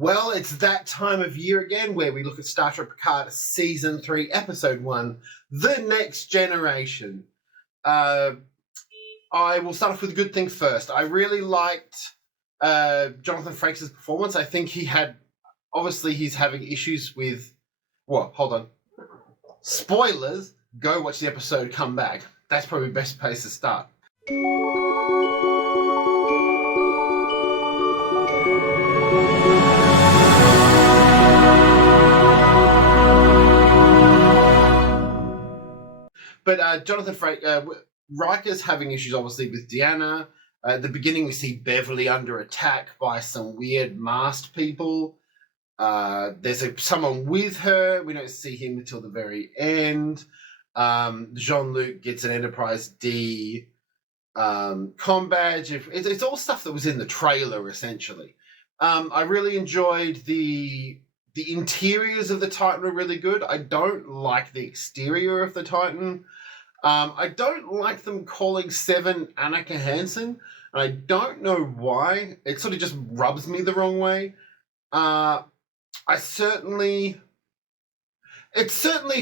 Well, it's that time of year again where we look at Star Trek Picard Season 3, Episode 1, The Next Generation. I will start off with a good thing first. I really liked Jonathan Frakes' performance. I think obviously he's having issues with, hold on. Spoilers, go watch the episode, come back. That's probably the best place to start. But Jonathan Frakes, Riker's having issues, obviously, with Deanna. At the beginning, we see Beverly under attack by some weird masked people. There's someone with her. We don't see him until the very end. Jean-Luc gets an Enterprise D comm badge. It's all stuff that was in the trailer, essentially. I really enjoyed the interiors of the Titan were really good. I don't like the exterior of the Titan. I don't like them calling Seven Annika Hansen. And I don't know why. It sort of just rubs me the wrong way. It certainly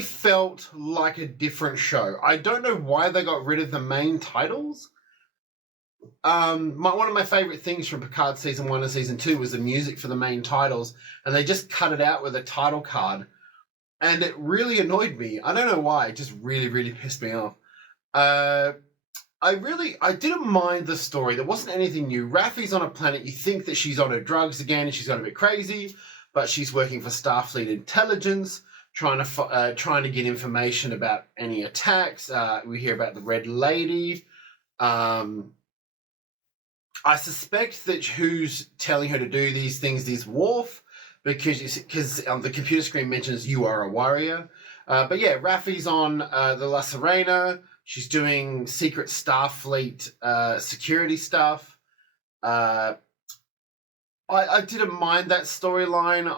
felt like a different show. I don't know why they got rid of the main titles. One of my favorite things from Picard Season 1 and Season 2 was the music for the main titles, and they just cut it out with a title card. And it really annoyed me. I don't know why. It just really, really pissed me off. I didn't mind the story. There wasn't anything new. Raffi's on a planet. You think that she's on her drugs again and she's gone a bit crazy, but she's working for Starfleet Intelligence, trying to get information about any attacks. We hear about the Red Lady. I suspect that who's telling her to do these things is Worf, because the computer screen mentions you are a warrior. But yeah, Raffi's on the La Sirena. She's doing secret Starfleet security stuff. I didn't mind that storyline.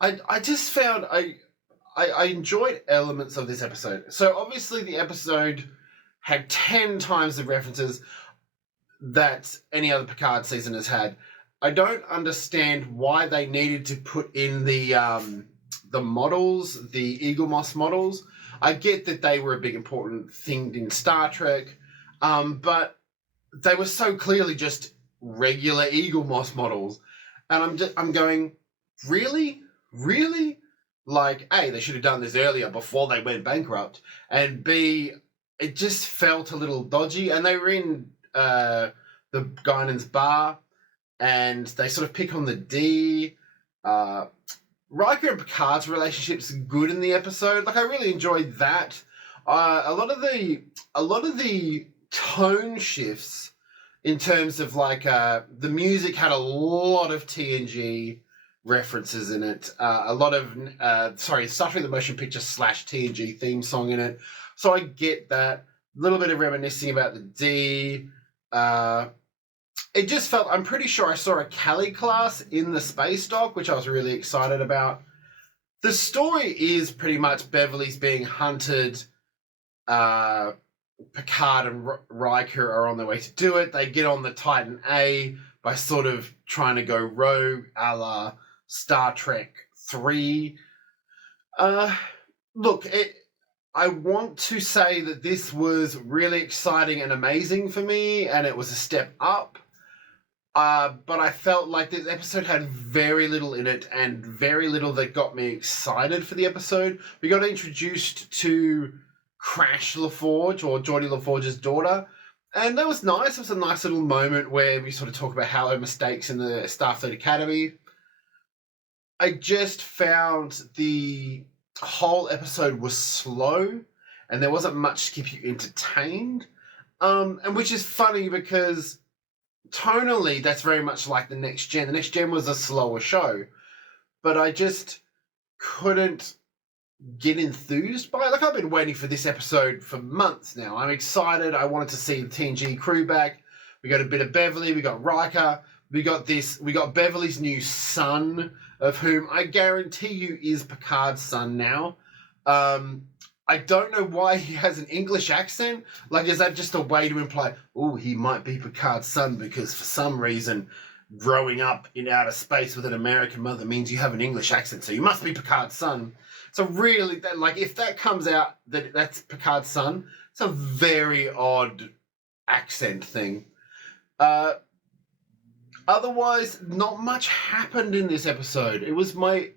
I just found I enjoyed elements of this episode. So obviously the episode had 10 times the references that any other Picard season has had. I don't understand why they needed to put in the models, the Eaglemoss models. I get that they were a big important thing in Star Trek, but they were so clearly just regular Eaglemoss models, and I'm going, really? Like, A, they should have done this earlier before they went bankrupt, and B, it just felt a little dodgy. And they were in the Guinan's bar, and they sort of pick on the D. Riker and Picard's relationship's good in the episode. Like, I really enjoyed that. A lot of the tone shifts in terms of like the music had a lot of TNG references in it. A lot of Star Trek the Motion Picture / TNG theme song in it. So I get that. A little bit of reminiscing about the D. It just felt, I'm pretty sure I saw a Cali class in the space dock, which I was really excited about. The story is pretty much Beverly's being hunted. Picard and Riker are on their way to do it. They get on the Titan A by sort of trying to go rogue, a la Star Trek 3. Look, I want to say that this was really exciting and amazing for me, and it was a step up. But I felt like this episode had very little in it, and very little that got me excited for the episode. We got introduced to Crash LaForge, or Geordi LaForge's daughter, and that was nice. It was a nice little moment where we sort of talk about how her mistakes in the Starfleet Academy. I just found the whole episode was slow, and there wasn't much to keep you entertained. And which is funny because tonally, that's very much like The Next Gen. The Next Gen was a slower show, but I just couldn't get enthused by it. Like, I've been waiting for this episode for months now. I'm excited. I wanted to see the TNG crew back. We got a bit of Beverly. We got Riker. We got Beverly's new son, of whom I guarantee you is Picard's son now. I don't know why he has an English accent. Like, is that just a way to imply, oh, he might be Picard's son because for some reason growing up in outer space with an American mother means you have an English accent, so you must be Picard's son. So really, if that comes out that that's Picard's son, it's a very odd accent thing. Otherwise, not much happened in this episode. It was my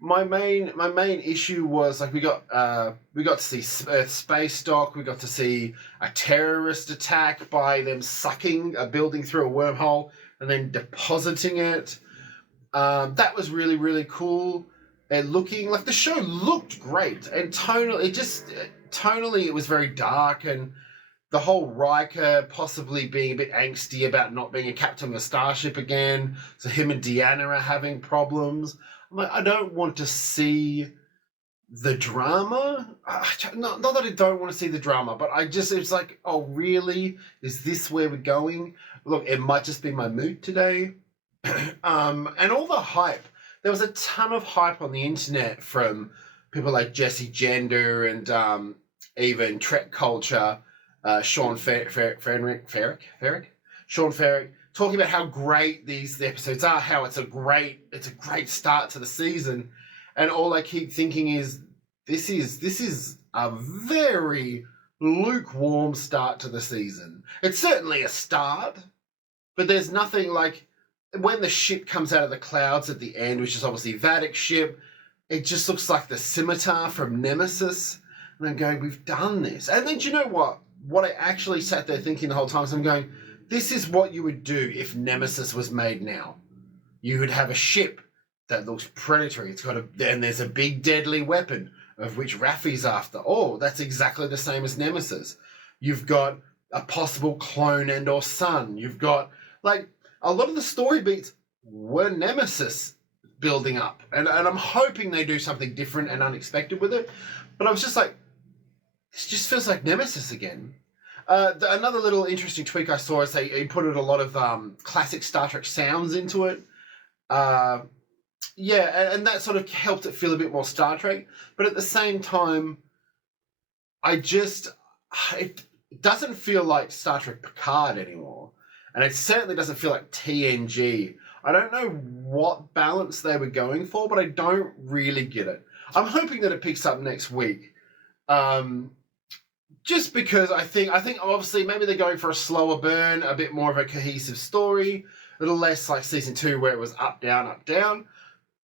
main issue was like we got to see Earth space dock. We got to see a terrorist attack by them sucking a building through a wormhole and then depositing it. That was really, really cool. And looking like the show looked great, and tonally it was very dark, and the whole Riker possibly being a bit angsty about not being a captain of a starship again. So him and Deanna are having problems. I'm like, I don't want to see the drama. Not that I don't want to see the drama, but it's like, oh, really? Is this where we're going? Look, it might just be my mood today. And all the hype. There was a ton of hype on the internet from people like Jesse Gender and even Trek Culture, Sean Ferrick, talking about how great these episodes are, how it's a great start to the season, and all I keep thinking is this is a very lukewarm start to the season. It's certainly a start, but there's nothing like when the ship comes out of the clouds at the end, which is obviously Vadic's ship. It just looks like the scimitar from Nemesis, and I'm going, we've done this. And then do you know what? What I actually sat there thinking the whole time is I'm going, this is what you would do if Nemesis was made now. You would have a ship that looks predatory. And there's a big deadly weapon of which Raffi's after. Oh, that's exactly the same as Nemesis. You've got a possible clone and or son. You've got like a lot of the story beats were Nemesis building up. And I'm hoping they do something different and unexpected with it. But I was just like, this just feels like Nemesis again. Another little interesting tweak I saw is they put a lot of classic Star Trek sounds into it. And that sort of helped it feel a bit more Star Trek. But at the same time, it doesn't feel like Star Trek Picard anymore. And it certainly doesn't feel like TNG. I don't know what balance they were going for, but I don't really get it. I'm hoping that it picks up next week. Just because I think obviously maybe they're going for a slower burn, a bit more of a cohesive story, a little less like season 2 where it was up, down, up, down.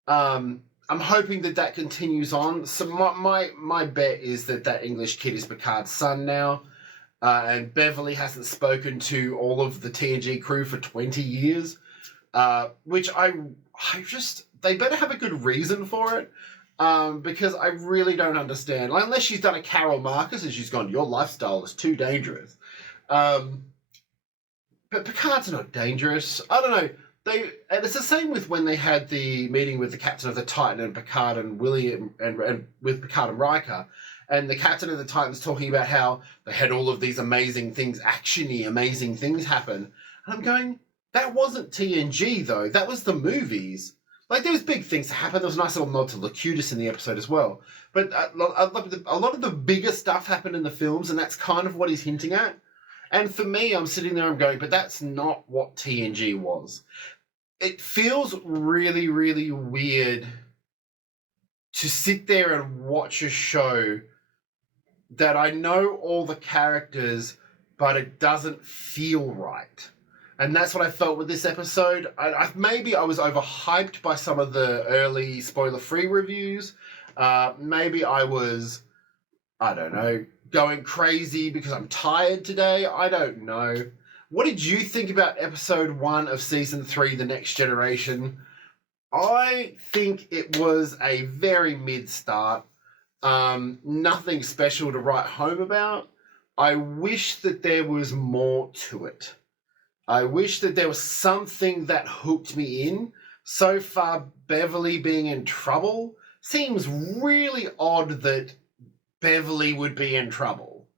I'm hoping that continues on. So my bet is that English kid is Picard's son now. And Beverly hasn't spoken to all of the TNG crew for 20 years, which they better have a good reason for it. Because I really don't understand. Like, unless she's done a Carol Marcus and she's gone, your lifestyle is too dangerous. But Picard's not dangerous. I don't know. And it's the same with when they had the meeting with the captain of the Titan and Picard and William and with Picard and Riker. And the captain of the Titan's talking about how they had all of these amazing things, actiony, amazing things happen. And I'm going, that wasn't TNG though. That was the movies. Like, there was big things to happen. There was a nice little nod to Locutus in the episode as well. But a lot of the bigger stuff happened in the films, and that's kind of what he's hinting at. And for me, I'm sitting there, I'm going, but that's not what TNG was. It feels really, really weird to sit there and watch a show that I know all the characters, but it doesn't feel right. And that's what I felt with this episode. Maybe I was overhyped by some of the early spoiler-free reviews. Maybe I was, I don't know, going crazy because I'm tired today. I don't know. What did you think about episode 1 of season 3, The Next Generation? I think it was a very mid-start. Nothing special to write home about. I wish that there was more to it. I wish that there was something that hooked me in. So far, Beverly being in trouble seems really odd that Beverly would be in trouble.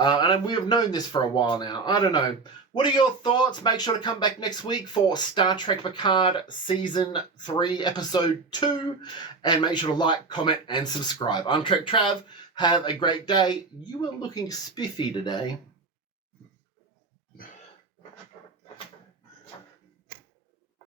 And we have known this for a while now. I don't know. What are your thoughts? Make sure to come back next week for Star Trek Picard Season 3, Episode 2. And make sure to like, comment, and subscribe. I'm Trek Trav. Have a great day. You are looking spiffy today.